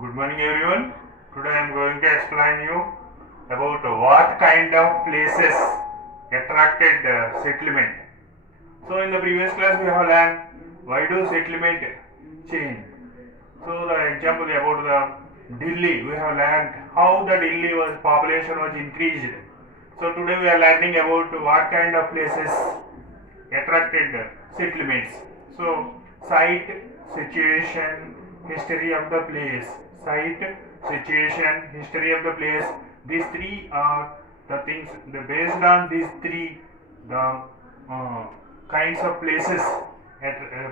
Good morning everyone. Today I am going to explain you about what kind of places attracted settlement. So in the previous class we have learned why do settlement change. So the example about the Delhi, we have learned how the Delhi was population was increased. So today we are learning about what kind of places attracted settlements. So site, situation, history of the place. Site, situation, history of the place. These three are the things. Based on these three, the kinds of places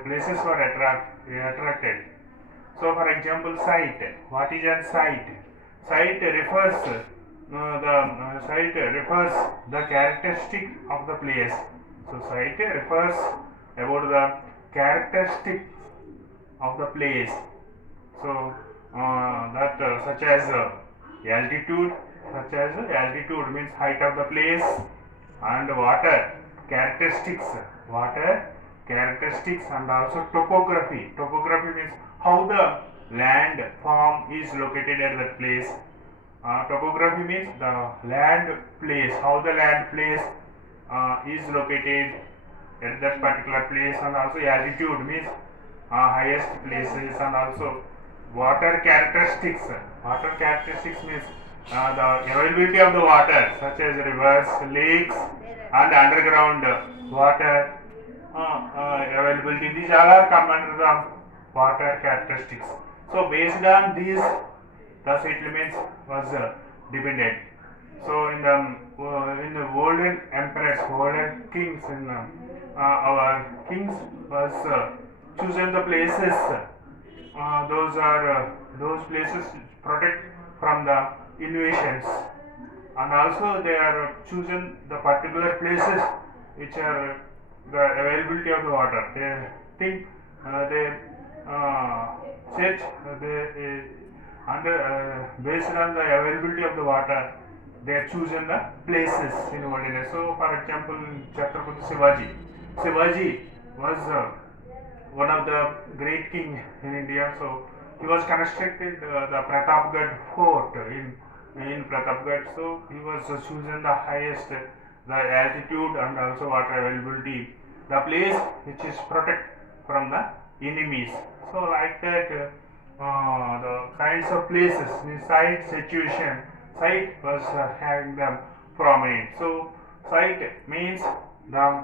places were attracted. So, for example, site. What is a site? Site refers the site refers the characteristic of the place. So, site refers about the characteristic of the place. So, such as altitude, altitude means height of the place, and water characteristics, and also topography. Topography means how the land form is located at that place. Topography means the land place, how the land place is located at that particular place, and also altitude means highest places, and also water characteristics. Water characteristics means the availability of the water, such as rivers, lakes, and underground water availability. These all are come under the water characteristics. So based on these, the settlements was dependent. So in the golden emperors, golden kings, in our kings was chosen the places. Those places protect from the invasions, and also they are chosen the particular places which are the availability of the water. They think they search they under based on the availability of the water. They are chosen the places in wilderness. So, for example, Chhatrapati Shivaji was one of the great king in India. So he was constructed the Pratapgarh fort in Pratapgarh. So he was chosen the highest the altitude and also water availability, the place which is protect from the enemies. So like that, the kinds of places, the site was having them prominent. So site means the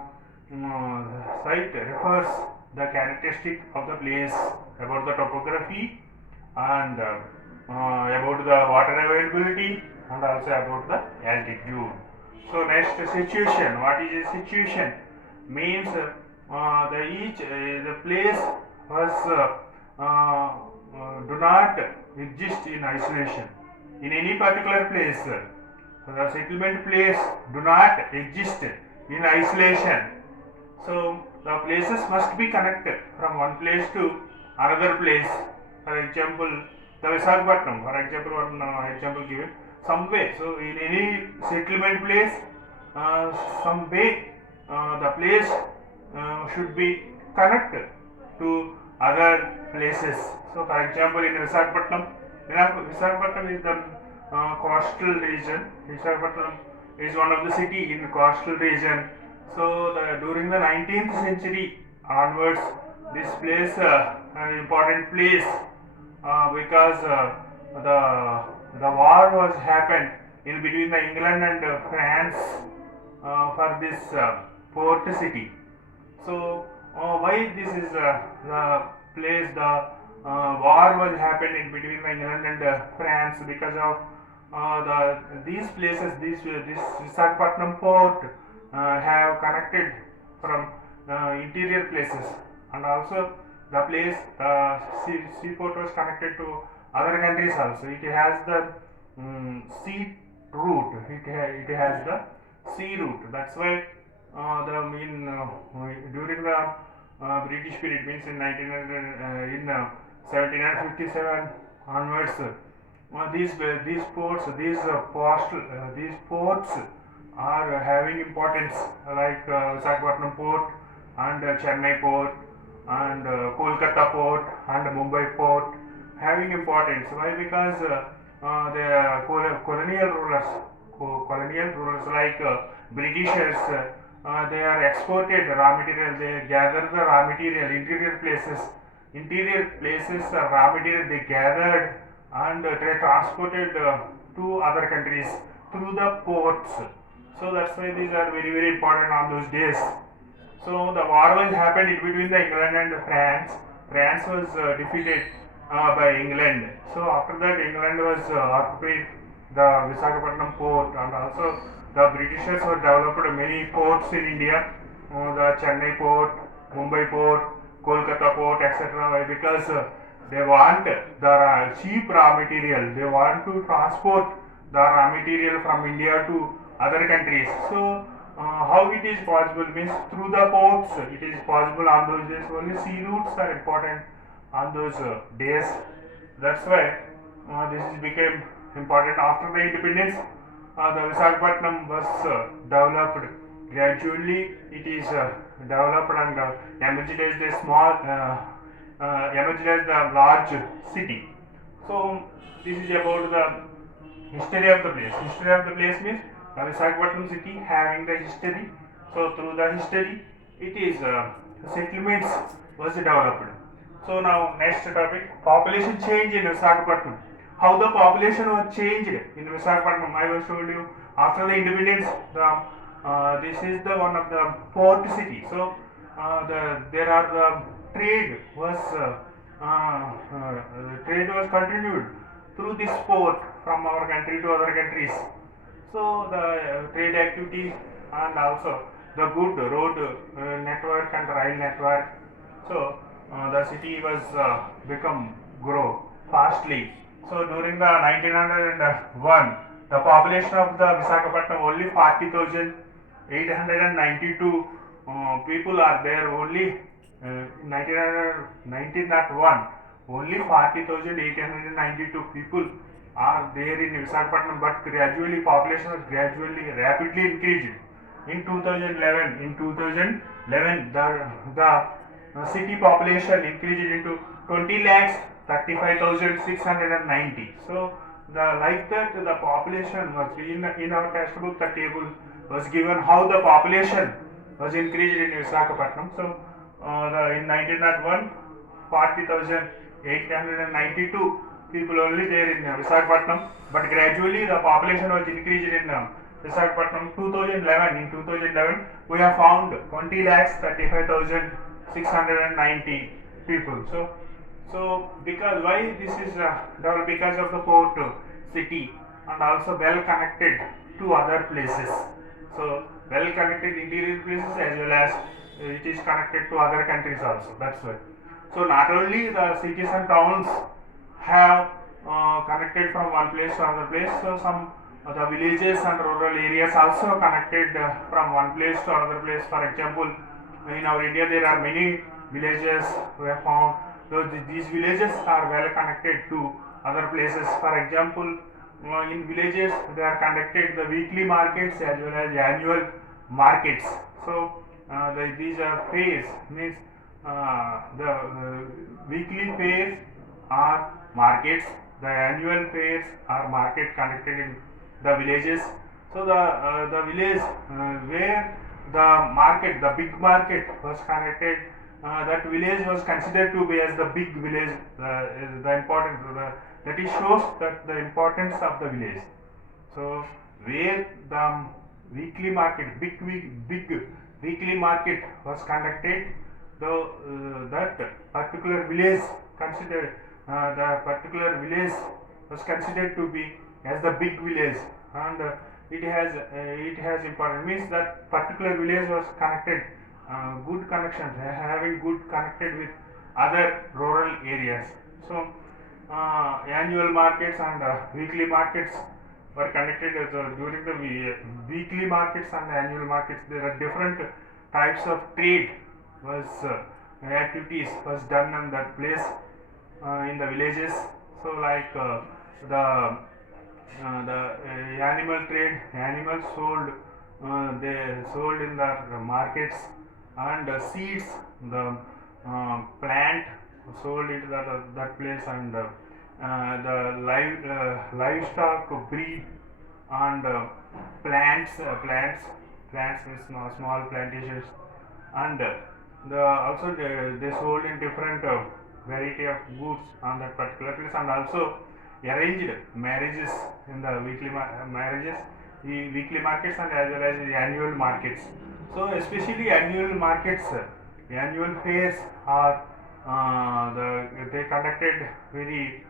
site refers the characteristic of the place, about the topography, and about the water availability, and also about the altitude. So next, situation. What is a situation? Means the place was do not exist in isolation. In any particular place, the settlement place do not exist in isolation. So the places must be connected from one place to another place. For example, the Visakhapatnam. For example, one example given. Some way. So in any settlement place, some way the place should be connected to other places. So for example, in Visakhapatnam, Visakhapatnam is the coastal region. Visakhapatnam is one of the city in coastal region. So during the 19th century onwards, this place an important place because the war was happened in between the England and France for this port city. So why this is the place the war was happened in between the England and France, because of these places, this Visakhapatnam port have connected from interior places, and also the place seaport was connected to other countries also. It has the sea route. It has the sea route. That's why the mean during the British period, means in 1900 in 1757 onwards, these ports, these ports are having importance, like Visakhapatnam port, and Chennai port, and Kolkata port, and Mumbai port. having importance. Why? Because the colonial rulers, colonial rulers like Britishers, they are exported raw material. They gather the raw material, interior places, raw material they gathered, and they transported to other countries through the ports. So that's why these are very important on those days. So the war was happened in between the England and France. France was defeated by England. So after that, England was occupied the Visakhapatnam port, and also the Britishers were developed many ports in India, the Chennai port, Mumbai port, Kolkata port, etc. Because they want the cheap raw material. They want to transport the raw material from India to other countries. So how it is possible means through the ports it is possible on those days. Only sea routes are important on those days. That's why this is became important after the independence. The Visakhapatnam was developed gradually. It is developed and emerged as a emerged as a large city. So this is about the history of the place. History of the place means Visakhapatnam city having the history. So through the history, it is settlements was developed. So now next topic, population change in Visakhapatnam. How the population was changed in Visakhapatnam? I was told you after the independence, this is the one of the port city. So there are the trade was continued through this port from our country to other countries. So the trade activity and also the good road network and rail network. So the city was become grow fastly. So during the 1901, the population of the Visakhapatnam only 40,892 people are there. Only 1901, only 40,892 people are there in Visakhapatnam, but gradually population was gradually rapidly increased. In 2011, the city population increased into 20 lakhs 35,690. So the like that the population was in our textbook the table was given how the population was increased in Visakhapatnam. So in 1901, 40,892 people only there in Visakhapatnam, but gradually the population was increased in Visakhapatnam. 2011, in 2011 we have found 20 lakhs 35,690 people. So because why this is developed? Because of the port city and also well connected to other places. So well connected interior places as well as it is connected to other countries also. That's why. So not only the cities and towns have connected from one place to another place. So some the villages and rural areas also connected from one place to another place. For example, in our India there are many villages we have found. So these villages are well connected to other places. For example, in villages they are conducted the weekly markets as well as annual markets. So these are fairs means the weekly fairs are markets, the annual fairs are market conducted in the villages. So the village where the big market was connected, that village was considered to be as the big village. The importance that it shows that the importance of the village. So where the weekly market, big weekly market was conducted, though that particular village considered the particular village was considered to be as the big village, and it has important means that particular village was connected good connections, having good connected with other rural areas. So annual markets and weekly markets were conducted during the weekly markets and annual markets. There are different types of trade was activities was done in that place in the villages. So like the animal trade, animals sold, they sold in the markets, and seeds, the plant sold into that place, and the livestock breed, and plants with small plantations, and the also they sold in different variety of goods on that particular place, and also arranged marriages in the marriages, the weekly markets, and as well as the annual markets. So especially annual markets, annual fairs are they conducted very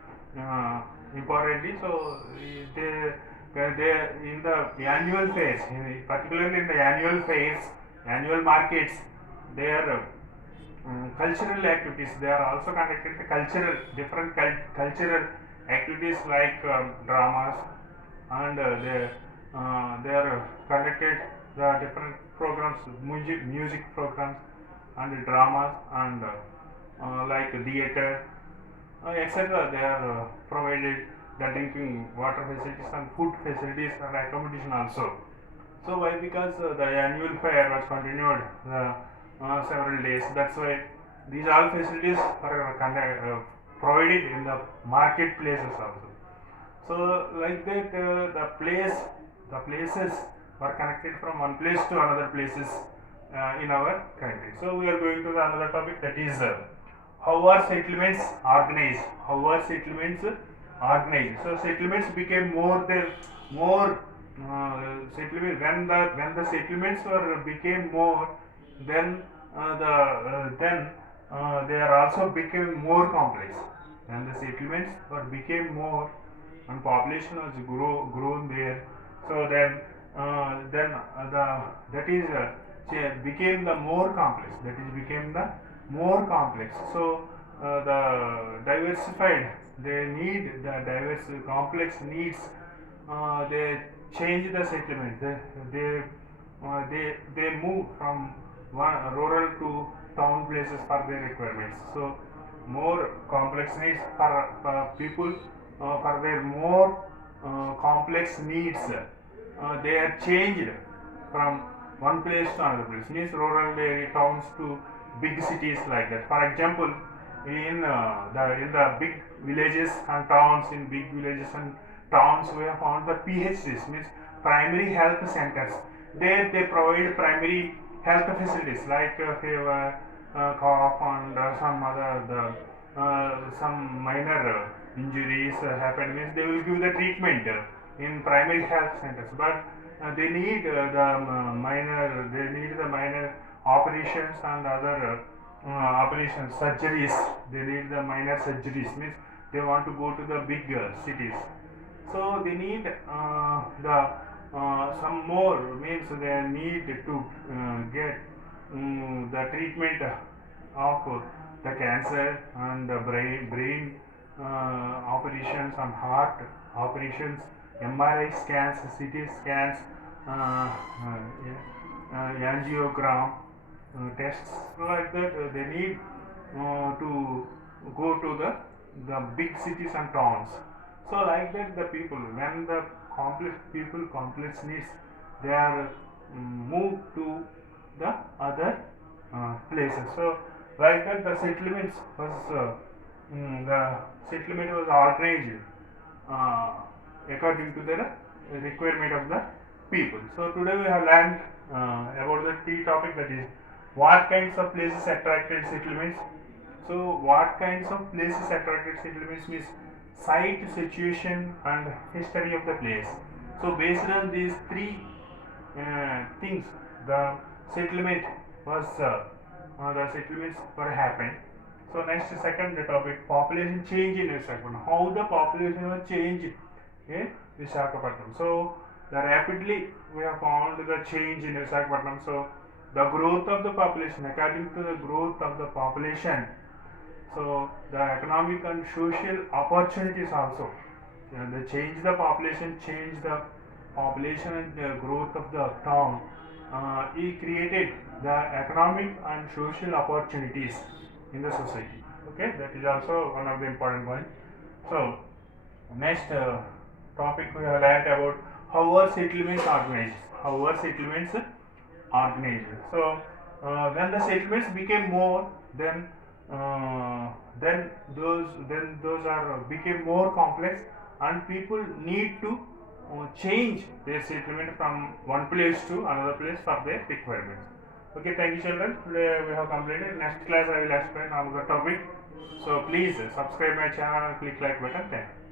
importantly. So they in the annual fairs, particularly in the annual fairs, annual markets, their cultural activities. They are also conducted the cultural different cultural activities like dramas, and they are conducted the different programs, music programs, and dramas, and like theater, etc. They are provided the drinking water facilities and food facilities and accommodation also. So why? Because the annual fair was continued several days. That's why these all facilities are provided in the marketplaces also. So like that, the places were connected from one place to another places in our country. So we are going to the another topic, that is how are settlements organized? How are settlements organized? So settlements became more settlement when the settlements were became more, then they are also became more complex. When the settlements were became more and population was grown there, so then the that is became the more complex. That is became the more complex. So the diversified, they need the diverse complex needs. They change the settlement. They move from one rural to town places for their requirements. So more complex needs for people, for their more complex needs. They are changed from one place to another place. Means rural area towns to big cities like that. For example, in the big villages and towns, in big villages and towns, we have found the PHCs, means primary health centers. There they provide primary health facilities like fever, cough, and some minor injuries happen, means they will give the treatment in primary health centers. But they need the minor operations and other operations, surgeries. They need the minor surgeries, means they want to go to the big cities. So they need the some more, means they need to get the treatment of the cancer and the brain operations and heart operations, MRI scans, CT scans, angiogram tests like that. They need to go to the big cities and towns. So like that, the people, when the complex needs, they are moved to the other places. So like that, the settlement was organized uh, according to the requirement of the people. So today we have learned about the key topic, that is what kinds of places attracted settlements. So what kinds of places attracted settlements means site, situation, and history of the place. So based on these three things, the settlement the settlements were happened. So next, second topic, population change in Visakhapatnam. How the population was changed in Visakhapatnam. So the rapidly we have found the change in Visakhapatnam. So the growth of the population, according to the growth of the population, so the economic and social opportunities also, they change the population, change the population and the growth of the town. He created the economic and social opportunities in the society. Okay, that is also one of the important points. So next topic, we have learned about how are settlements organized. How are settlements organized? So when the settlements became more, then then those are became more complex, and people need to change their settlement from one place to another place for their requirements. Okay, thank you children. Today we have completed. Next class I will explain another topic. So please subscribe my channel and click like button. Thank you.